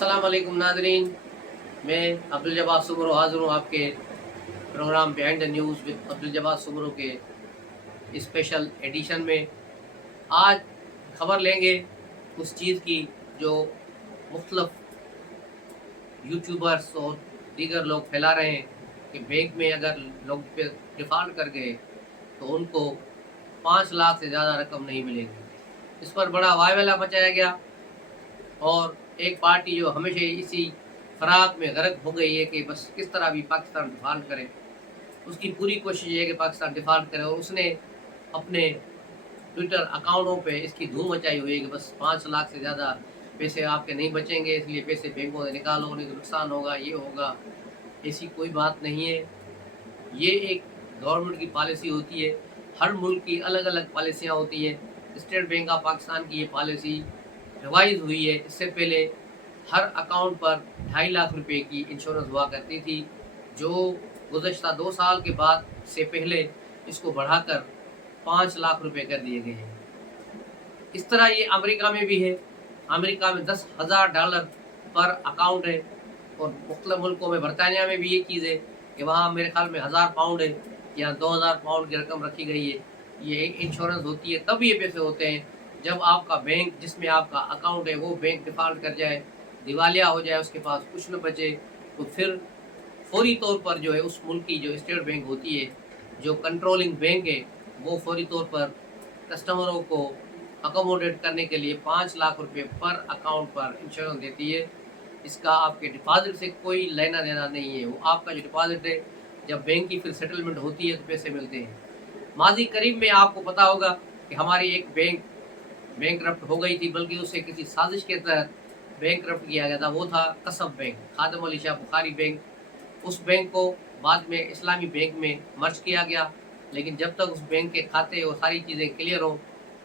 अस्सलाम वालेकुम नाज़रीन, मैं अब्दुल जब्बार सुमरो हाज़िर हूँ आपके program behind the news with Abdul Jabbar Soomro के स्पेशल एडिशन में। आज खबर लेंगे उस चीज़ की जो मुख्तलिफ यूट्यूबर्स और दीगर लोग फैला रहे हैं कि बैंक में अगर लोग पे डिफ़ॉल्ट कर गए तो उनको 5 लाख से ज़्यादा रकम नहीं मिलेगी। इस पर बड़ा वायवला मचाया गया और एक पार्टी जो हमेशा इसी फ़राक में गर्क हो गई है कि बस किस तरह भी पाकिस्तान डिफ़ॉल्ट करे, उसकी पूरी कोशिश ये है कि पाकिस्तान डिफ़ॉल्ट करे। और उसने अपने ट्विटर अकाउंटों पे इसकी धूम मचाई हुई है कि बस 5 लाख से ज़्यादा पैसे आपके नहीं बचेंगे, इसलिए पैसे बैंकों से निकालो, नहीं तो नुकसान होगा, ये होगा। ऐसी कोई बात नहीं है। ये एक गवर्नमेंट की पॉलिसी होती है। हर मुल्क की अलग-अलग पॉलिसियाँ होती हैं। स्टेट बैंक ऑफ पाकिस्तान की ये पॉलिसी रिवाइज़ हुई है। इससे पहले हर अकाउंट पर 2.5 लाख रुपए की इंश्योरेंस हुआ करती थी, जो गुज़श्ता 2 साल के बाद से पहले इसको बढ़ाकर 5 लाख रुपए कर दिए गए हैं। इस तरह ये अमेरिका में भी है। अमेरिका में $10,000 पर अकाउंट है और मुख्तलिफ मुल्कों में बरतानिया में भी ये चीज़ है कि वहाँ मेरे ख़्याल में 1000 पाउंड है या 2000 पाउंड की रकम रखी गई है। ये एक इंश्योरेंस होती है, तब ये पैसे होते हैं जब आपका बैंक जिसमें आपका अकाउंट है वो बैंक डिफ़ॉल्ट कर जाए, दिवालिया हो जाए, उसके पास कुछ न बचे, तो फिर फ़ौरी तौर पर जो है उस मुल्क की जो स्टेट बैंक होती है, जो कंट्रोलिंग बैंक है, वो फ़ौरी तौर पर कस्टमरों को अकोमोडेट करने के लिए 5 लाख रुपए पर अकाउंट पर इंश्योरेंस देती है। इसका आपके डिपॉज़िट से कोई लेना-देना नहीं है। वो आपका जो डिपॉज़िट है, जब बैंक की फिर सेटलमेंट होती है तो पैसे मिलते हैं। माज़ी करीब में आपको पता होगा कि हमारी एक बैंक बैंकरप्ट हो गई थी, बल्कि उसे किसी साज़िश के तहत बैंकरप्ट किया गया था। वो था कसब बैंक, खादिम अली शाह बुखारी बैंक। उस बैंक को बाद में इस्लामी बैंक में मर्ज किया गया, लेकिन जब तक उस बैंक के खाते और सारी चीज़ें क्लियर हों,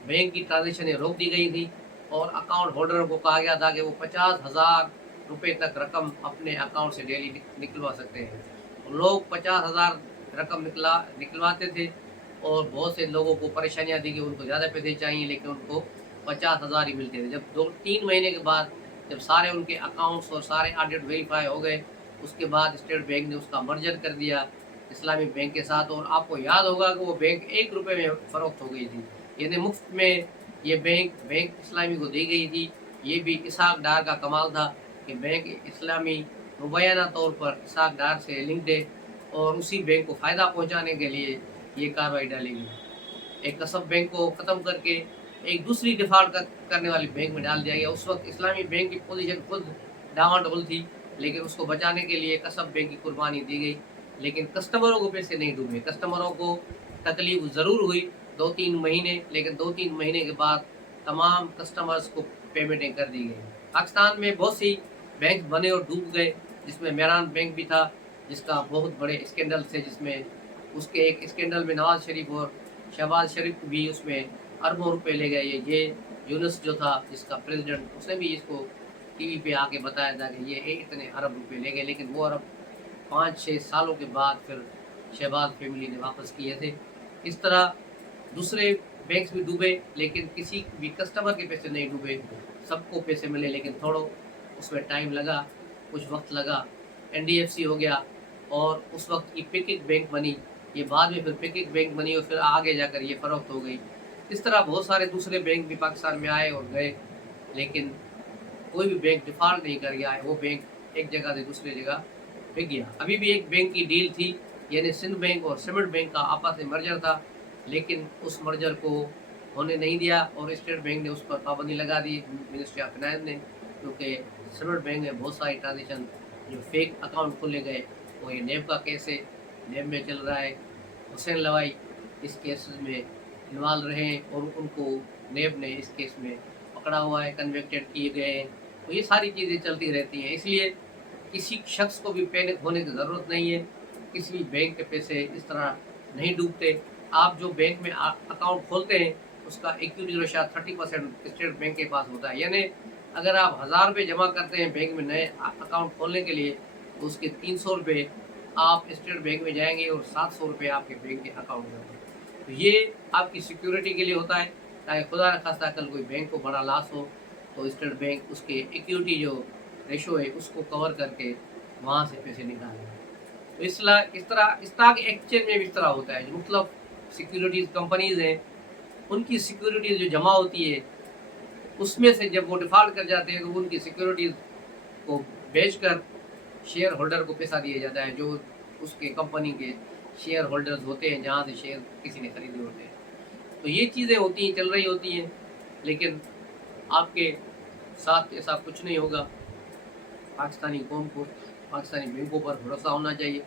बैंक की ट्रांज़ैक्शनें रोक दी गई थी और अकाउंट होल्डरों को कहा गया था कि वो 50,000 रुपए तक रकम अपने अकाउंट से डेली निकलवा सकते हैं। और लोग 50,000 रकम निकलवाते थे और बहुत से लोगों को परेशानियाँ थी कि उनको ज़्यादा पैसे चाहिए, लेकिन उनको 50,000 ही मिलते थे। जब 2-3 महीने के बाद जब सारे उनके अकाउंट्स और सारे ऑडिट वेरीफाई हो गए, उसके बाद स्टेट बैंक ने उसका मर्जर कर दिया इस्लामी बैंक के साथ। और आपको याद होगा कि वो बैंक 1 रुपए में फ़रोख्त हो गई थी, यानी मुफ्त में ये बैंक इस्लामी को दी गई थी। ये भी इसहाक डार का कमाल था कि बैंक इस्लामी मुबैना तौर पर इसहाक डार से लिंक्ड है और उसी बैंक को फ़ायदा पहुँचाने के लिए ये कार्रवाई डाली गई। एक कसब बैंक को ख़त्म करके एक दूसरी डिफ़ॉल्ट करने वाली बैंक में डाल दिया गया। उस वक़्त इस्लामी बैंक की पोज़ीशन खुद डामाडोल थी, लेकिन उसको बचाने के लिए कसब बैंक की कुर्बानी दी गई। लेकिन कस्टमरों को पैसे नहीं डूबे। कस्टमरों को तकलीफ़ ज़रूर हुई 2-3 महीने, लेकिन 2-3 महीने के बाद तमाम कस्टमर्स को पेमेंटें कर दी गई। पाकिस्तान में बहुत सी बैंक बने और डूब गए, जिसमें मेहरान बैंक भी था, जिसका बहुत बड़े स्कैंडल थे, जिसमें उसके एक स्कैंडल में नवाज़ शरीफ और शहबाज शरीफ भी उसमें अरबों रुपए ले गए। ये यूनुस जो था जिसका प्रेसिडेंट, उसने भी इसको टीवी पे आके बताया था कि ये इतने अरब रुपए ले गए, लेकिन वो अरब 5-6 सालों के बाद फिर शहबाज फैमिली ने वापस किए थे। इस तरह दूसरे बैंक्स भी डूबे, लेकिन किसी भी कस्टमर के पैसे नहीं डूबे। सबको पैसे मिले, लेकिन थोड़ा उसमें टाइम लगा, कुछ वक़्त लगा। एनडीएफसी हो गया और उस वक़्त की पिकिक बैंक बनी, ये बाद में फिर पिकिक बैंक बनी और फिर आगे जाकर ये फ़रोख्त हो गई। इस तरह बहुत सारे दूसरे बैंक भी पाकिस्तान में आए और गए, लेकिन कोई भी बैंक डिफ़ॉल्ट नहीं कर गया है। वो बैंक एक जगह से दूसरी जगह बिक गया। अभी भी एक बैंक की डील थी, यानी सिंध बैंक और सिमट बैंक का आपस में मर्जर था, लेकिन उस मर्जर को होने नहीं दिया और स्टेट बैंक ने उस पर पाबंदी लगा दी, मिनिस्ट्री ऑफ फाइनेंस ने, क्योंकि सिमट बैंक में बहुत सारी ट्रांजेक्शन जो फेक अकाउंट खोले गए। वो ये नेब का केस है, नेब में चल रहा है। हुसैन लवाई इस केस में इन्वॉल्व रहे हैं और उनको नेब ने इस केस में पकड़ा हुआ है, कन्विक्टेड किए गए हैं। तो ये सारी चीज़ें चलती रहती हैं, इसलिए किसी शख्स को भी पैनिक होने की ज़रूरत नहीं है। किसी भी बैंक के पैसे इस तरह नहीं डूबते। आप जो बैंक में अकाउंट खोलते हैं, उसका इक्विटी रेशो 30% स्टेट बैंक के पास होता है। यानी अगर आप 1000 रुपये जमा करते हैं बैंक में नए अकाउंट खोलने के लिए, तो उसके 300 रुपये आप स्टेट बैंक में जाएंगे और 700 रुपये आपके बैंक के अकाउंट में होंगे। तो ये आपकी सिक्योरिटी के लिए होता है, ताकि खुदा न खास्ता कल कोई बैंक को बड़ा लॉस हो तो स्टेट बैंक उसके इक्विटी जो रेशो है उसको कवर करके वहाँ से पैसे निकालें। तो इस तरह स्टॉक एक्सचेंज में भी इस तरह होता है, जो मतलब सिक्योरिटीज़ कंपनीज़ हैं उनकी सिक्योरिटीज़ जो जमा होती है उसमें से जब वो डिफ़ॉल्ट कर जाते हैं तो उनकी सिक्योरिटीज़ को बेचकर शेयर होल्डर को पैसा दिया जाता है, जो उसके कंपनी के शेयर होल्डर्स होते हैं जहाँ से शेयर किसी ने खरीदे होते हैं। तो ये चीज़ें होती हैं, चल रही होती हैं, लेकिन आपके साथ ऐसा कुछ नहीं होगा। पाकिस्तानी कौम को पाकिस्तानी बैंकों पर भरोसा होना चाहिए,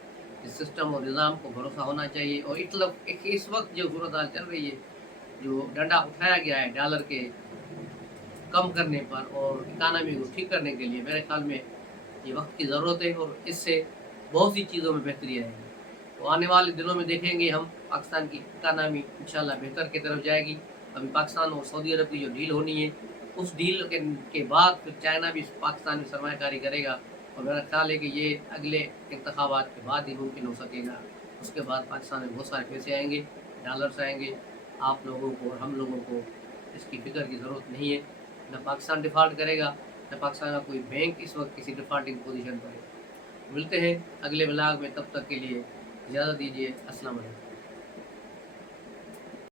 इस सिस्टम और निज़ाम को भरोसा होना चाहिए। और इस वक्त जो सूरत हाल चल रही है, जो डंडा उठाया गया है डॉलर के कम करने पर और इकानमी को ठीक करने के लिए, मेरे ख्याल में ये वक्त की ज़रूरत है और इससे बहुत सी चीज़ों में बेहतरी आएगी। तो आने वाले दिनों में देखेंगे हम पाकिस्तान की इकानमी इंशाल्लाह बेहतर की तरफ जाएगी। अभी पाकिस्तान और सऊदी अरब की जो डील होनी है, उस डील के बाद फिर चाइना भी पाकिस्तान में सरमायाकारी करेगा और मेरा ख्याल है कि ये अगले इंतखाबात के बाद ही मुमकिन हो सकेगा। उसके बाद पाकिस्तान में बहुत सारे पैसे आएंगे, डॉलर्स आएंगे। आप लोगों को और हम लोगों को इसकी फ़िक्र की ज़रूरत नहीं है। न पाकिस्तान डिफ़ॉल्ट करेगा, न पाकिस्तान का कोई बैंक इस वक्त किसी डिफ़ॉल्टिंग पोजीशन पर है। मिलते हैं अगले ब्लॉग में, तब तक के लिए इजाज़त दीजिए। अस्सलाम वालेकुम।